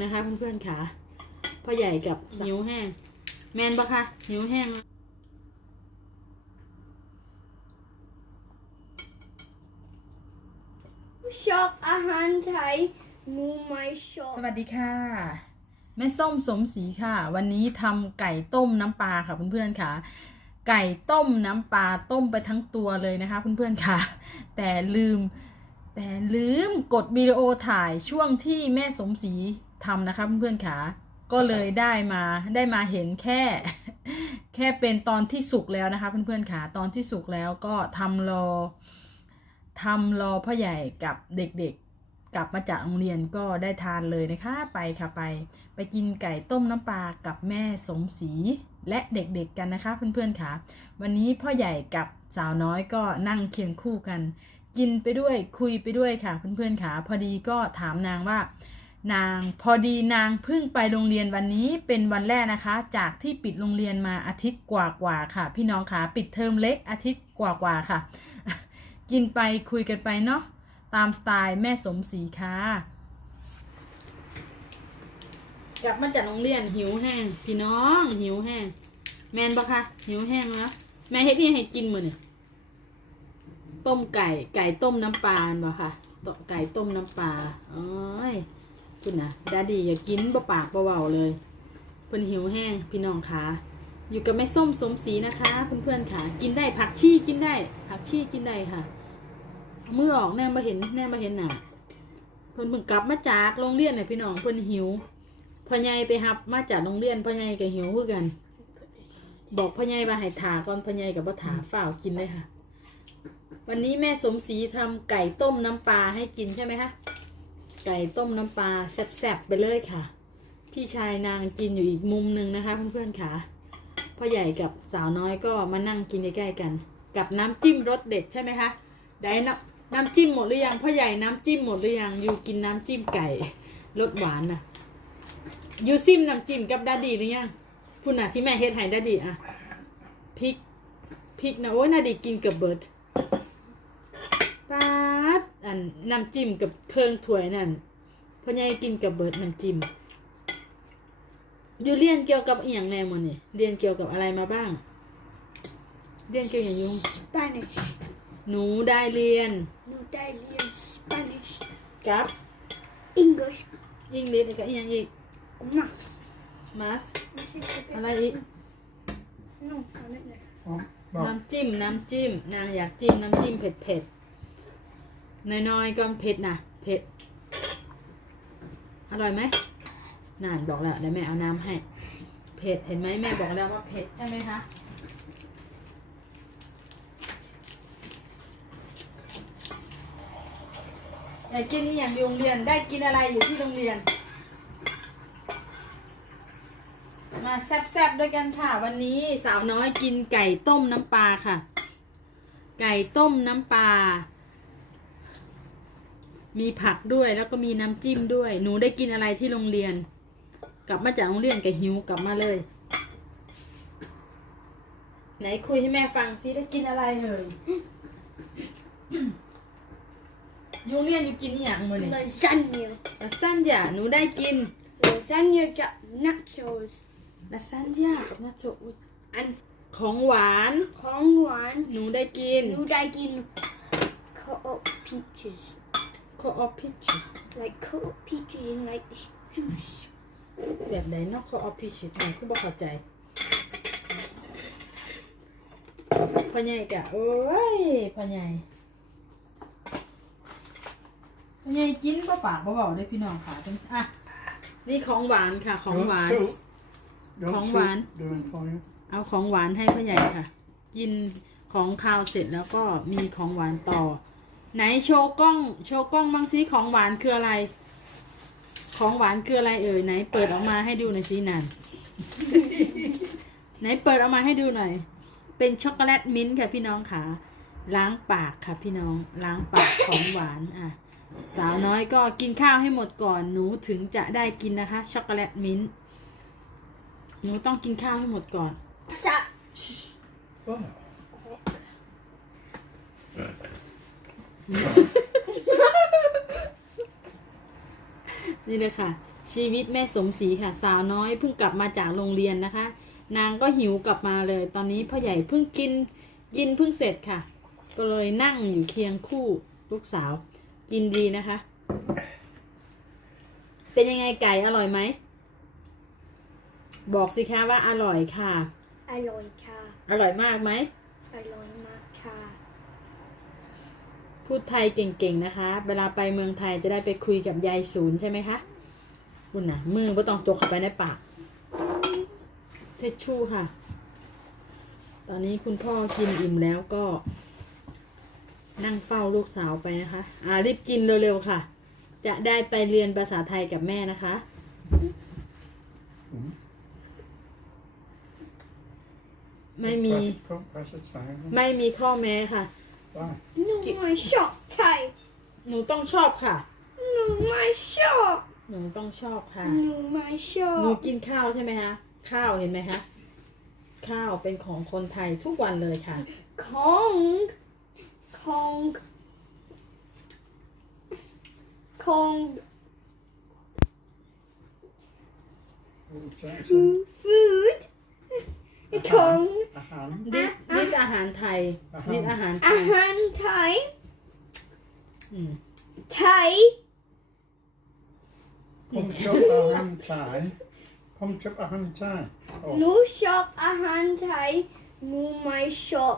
นะคะเพื่อนๆค่ะพ่อใหญ่กับหิวแห้ง แมนปะคะหิวแห้งชอบอาหารไทยหนูไม่ชอบสวัสดีค่ะ แม่ส้มสมศรีค่ะ วันนี้ทำไก่ต้มน้ำปลาค่ะเพื่อนๆค่ะ ไก่ต้มน้ำปลาต้มไปทั้งตัวเลยนะคะเพื่อนๆค่ะ แต่ลืมแต่ลืมกดวิดีโอถ่ายช่วงที่แม่สมศรี ทำนะคะเพื่อนๆค่ะก็เลยได้มาได้มาเห็นแค่ แค่เป็นตอนที่สุกแล้วนะคะ เพื่อนๆค่ะตอนที่สุกแล้วก็ทำรอทำรอพ่อใหญ่กับเด็กๆ กลับมาจากโรงเรียนก็ได้ทานเลยนะคะไปค่ะไป ไปกินไก่ต้มน้ำปลากับแม่สมศรีและเด็กๆกันนะคะเพื่อนๆค่ะวันนี้พ่อใหญ่กับสาวน้อยก็นั่งเคียงคู่กัน กินไปด้วยคุยไปด้วยค่ะเพื่อนๆค่ะพอดีก็ถามนางว่า นางพอดีนางเพิ่งไปโรงเรียนวันนี้เป็นวันแรกนะคะ จากที่ปิดโรงเรียนมาอาทิตย์กว่าๆค่ะ พี่น้องค่ะปิดเทอมเล็กอาทิตย์กว่าๆค่ะ กินไปคุยกันไปเนาะตามสไตล์แม่สมศรีค่ะกลับมาจากโรงเรียนหิวแห้งพี่น้องหิวแห้งแมนปะคะหิวแห้งแล้วแม่เฮ็ดนี่ให้กินมือนี่ต้มไก่ไก่ต้มน้ำปลาบ่ค่ะไก่ต้มน้ำปลาอ้ย คุณนะดาดีอย่ากินบ่ปากบ่เบาเลยเพิ่นหิวแห้งพี่น้องค่ะอยู่กับแม่ส้มสมศรีนะคะเพื่อนๆค่ะ กินได้ผักชีกินได้ ผักชีกินได้ค่ะเมือออกแน่มาเห็นแน่มาเห็นหนาเพิ่นเพิ่งกลับมาจากโรงเรียนเนี่ยพี่น้องเพิ่นหิวพ่อใหญ่ไปหับมาจากโรงเรียนพ่อใหญ่ก็หิวคือกัน บอกพ่อใหญ่ว่าให้ถาก่อนพ่อใหญ่กับบ่ถาฝ้าวกินเลยค่ะ วันนี้แม่สมศรีทำไก่ต้มน้ำปลาให้กินใช่ไหมคะ ไก่ต้มน้ำปลาแซ่บๆไปเลยค่ะ พี่ชายนางกินอยู่อีกมุมหนึ่งนะคะเพื่อนๆค่ะพ่อใหญ่กับสาวน้อยก็มานั่งกินใกล้ๆกัน กับน้ำจิ้มรสเด็ดใช่ไหมคะได้น้ำน้ำจิ้มหมดหรือยังพ่อใหญ่น้ำจิ้มหมดหรือยังอยู่กินน้ำจิ้มไก่รสหวานน่ะยูซิมน้ำจิ้มกับดาดีหรือยังคุณน่ะที่แม่เฮ็ดให้ดาดีอะพริกพริกนะโอ้ยนาดีกินกับเบิร์ดป๊าด อันน้ำจิ้มกับเครื่องถ้วยนั่นพ่อใหญ่กินกับเบิร์ดน้ำจิ้มอยู่เรียนเกี่ยวกับอีหยังแน่มื้อนี่เรียนเกี่ยวกับอะไรมาบ้าง เรียนเกี่ยวกับหยังอยุ่ง Spanish หนูได้เรียน หนูได้เรียน Spanish กับ English อังกฤษกับอีหยังอีก Maths มาสอะไรอีก No, I don't know น้ำจิ้มน้ำจิ้มนางอยากจิ้มน้ำจิ้มเผ็ดเผ็ดๆ น้อยๆก็เผ็ดนะเผ็ด อร่อยไหมนานบอกแล้วเดี๋ยวแม่เอาน้ำให้ เผ็ดเห็นไหมแม่บอกแล้วว่าเผ็ดใช่ไหมคะอยากกินนี่อย่างโรงเรียนได้กินอะไรอยู่ที่โรงเรียน มาแซ่บๆด้วยกันค่ะ วันนี้สาวน้อยกินไก่ต้มน้ำปลาค่ะ ไก่ต้มน้ำปลา มีผักด้วยแล้วก็มีน้ำจิ้มด้วย หนูได้กินอะไรที่โรงเรียน กลับมาจากโรงเรียนกับหิวกลับมาเลย ไหนคุยให้แม่ฟังซิได้กินอะไรเอ่ยอยู่โรงเรียนอยู่กินอหย่างมือนี่ Lasagna ลาซานญ่าหนูได้กิน Lasagna got nachos ลาซานญ่ากับนาโจอุ๊ย and ของหวานของหวานหนูได้กินหนู ได้กิน cut up peaches โคออพิช like cut up peaches in like this juice แบบไหนเนาะโคออพิชหนูคือบ่เข้าใจพ่อใหญ่กะโอ้ยพ่อใหญ่พ่อใหญ่กินบ่ปากบ่เบาได้พี่น้องค่ะจังอะนี่ของหวานค่ะ ของหวาน Don't ของ shoot. หวาน Doing for you. เอาของหวานให้พ่อใหญ่ค่ะ กินของคาวเสร็จแล้วก็มีของหวานต่อ ไหนโชว์กล้อง โชว์กล้องบ้างซิของหวานคืออะไร ของหวานคืออะไรเอ่ยไหน เปิดออกมาให้ดูหน่อยสินันไหนเปิดออกมาให้ดูหน่อย เป็นช็อกโกแลตมิ้นท์ค่ะพี่น้องค่ะ ล้างปากค่ะพี่น้องล้างปากของหวานอะสาวน้อยก็กินข้าวให้หมดก่อนหนูถึงจะได้กินนะคะ ช็อกโกแลตมิ้นท์หนูต้องกินข้าวให้หมดก่อน Sa- Oh. นี่เลยค่ะ ชีวิตแม่สมศรีค่ะ สาวน้อยเพิ่งกลับมาจากโรงเรียนนะคะ นางก็หิวกลับมาเลย ตอนนี้พ่อใหญ่เพิ่งกินกินเพิ่งเสร็จค่ะ ก็เลยนั่งอยู่เคียงคู่ลูกสาว กินดีนะคะ เป็นยังไงไก่อร่อยไหม บอกสิคะว่าอร่อยค่ะ อร่อยค่ะ อร่อยมากไหมอร่อยมากค่ะ พูดไทยเก่งๆนะคะ เวลาไปเมืองไทยจะได้ไปคุยกับยายศูนย์ใช่ไหมคะคุณนะมือก็ต้องจกเข้าไปในปากเทชชู่ค่ะ ตอนนี้คุณพ่อกินอิ่มแล้วก็ นั่งเฝ้าลูกสาวไปนะคะ อ่ารีบกินเร็วๆค่ะ จะได้ไปเรียนภาษาไทยกับแม่นะคะไม่มี Press, press it down. ไม่มีข้อแม้ค่ะ Why? หนูไม่ชอบไทยหนูต้องชอบค่ะ หนูไม่ชอบหนูต้องชอบค่ะ หนูไม่ชอหนูบกินข้าวใช่ไหมคะข้าวเห็นไหมคะข้าวเป็นของคนไทยทุกวันเลยค่ะ ของของของ Oh, Jackson. food ของ A hand. ดิสดิส อาหารไทยดิสอาหารไทอาย หารไทยอืม ไทย Punch up a hand tie. Punch up a hand tie. หนู Oh, ชอบอาหารไทยหนูไม่ชอบ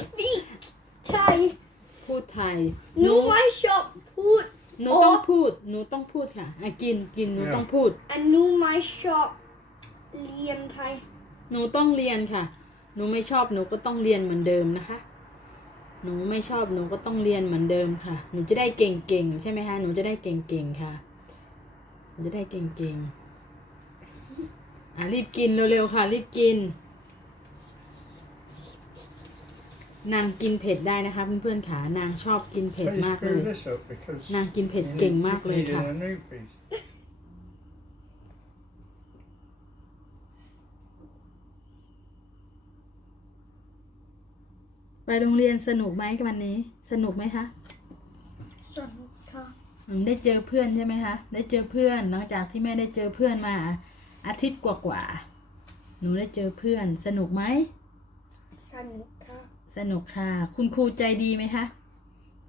speak ไทยพูดไทยหนูไม่ชอบพูด หนูต้องพูด หนูต้องพูดค่ะอะกินกินหนูต้องพูด อันหนูไม่ชอบเรียนไทย หนูต้องเรียนค่ะ หนูไม่ชอบหนูก็ต้องเรียนเหมือนเดิมนะคะ หนูไม่ชอบหนูก็ต้องเรียนเหมือนเดิมค่ะ หนูจะได้เก่งๆใช่ไหมคะ หนูจะได้เก่งๆค่ะ หนูจะได้เก่งๆอะรีบกินเร็วๆค่ะ รีบกิน นางกินเผ็ดได้นะคะเพื่อนๆค่ะนางชอบกินเผ็ด please มากเล screw ย this up because นางกินเผ็ด you เก่ง need- มากเลย needed ค่ะ a new piece. ไปโรงเรียนสนุกไหมวันนี้ สนุกไหมคะสนุกค่ะอืมได้เจอเพื่อนใช่ไหมคะ ได้เจอเพื่อนหลังจากที่แม่ได้เจอเพื่อนมา อาทิตย์กว่าๆหนูได้เจอเพื่อน สนุกไหมสนุกค่ะ สนุกค่ะ คุณครูใจดีไหมคะ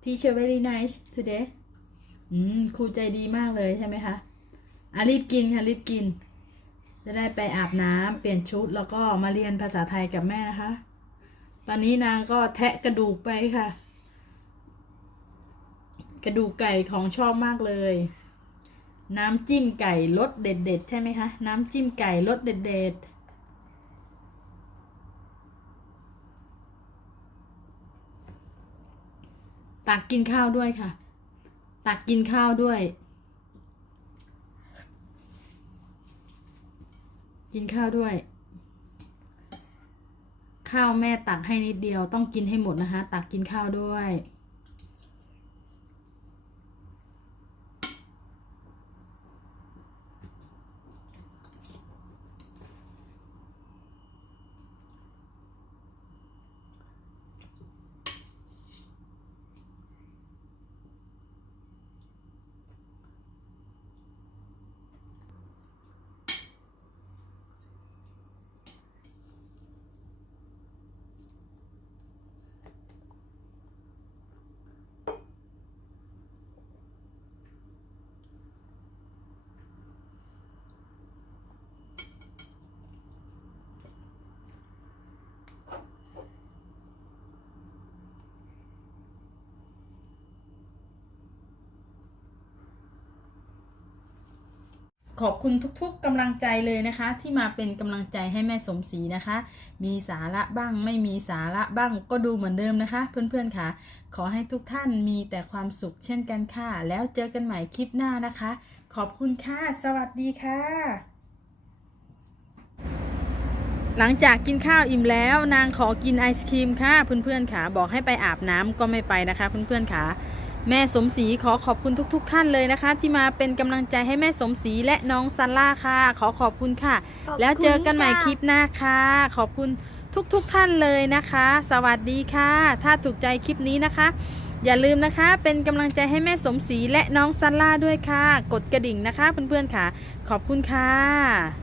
Teacher very nice today อืม ครูใจดีมากเลยใช่ไหมคะ อะรีบกินค่ะรีบกิน จะได้ไปอาบน้ำเปลี่ยนชุดแล้วก็มาเรียนภาษาไทยกับแม่นะคะ ตอนนี้นางก็แทะกระดูกไปค่ะ กระดูกไก่ของชอบมากเลย น้ำจิ้มไก่รสเด็ด ๆ ใช่ไหมคะ น้ำจิ้มไก่รสเด็ด ๆ ตักกินข้าวด้วยค่ะ ตักกินข้าวด้วย กินข้าวด้วย ข้าวแม่ตักให้นิดเดียวต้องกินให้หมดนะคะ ตักกินข้าวด้วย ขอบคุณทุกๆกำลังใจเลยนะคะ ที่มาเป็นกำลังใจให้แม่สมศรีนะคะ มีสาระบ้างไม่มีสาระบ้างก็ดูเหมือนเดิมนะคะ เพื่อนๆค่ะ ขอให้ทุกท่านมีแต่ความสุขเช่นกันค่ะ แล้วเจอกันใหม่คลิปหน้านะคะ ขอบคุณค่ะ สวัสดีค่ะ หลังจากกินข้าวอิ่มแล้ว นางขอกินไอศครีมค่ะ เพื่อนๆค่ะ บอกให้ไปอาบน้ำก็ไม่ไปนะคะ เพื่อนๆค่ะ แม่สมศรีขอขอบคุณทุก ๆ ท่านเลยนะคะ ที่มาเป็นกำลังใจให้แม่สมศรีและน้องซันล่าค่ะ ขอขอบคุณค่ะขอบคุณแล้วเจอกันใหม่ค่ะคลิปหน้าค่ะ ขอบคุณทุกๆทท่านเลยนะคะ สวัสดีค่ะ ถ้าถูกใจคลิปนี้นะคะ อย่าลืมนะคะ เป็นกำลังใจให้แม่สมศรีและน้องซันล่าด้วยค่ะ กดกระดิ่งนะคะเพื่อนๆค่ะ ขอบคุณค่ะ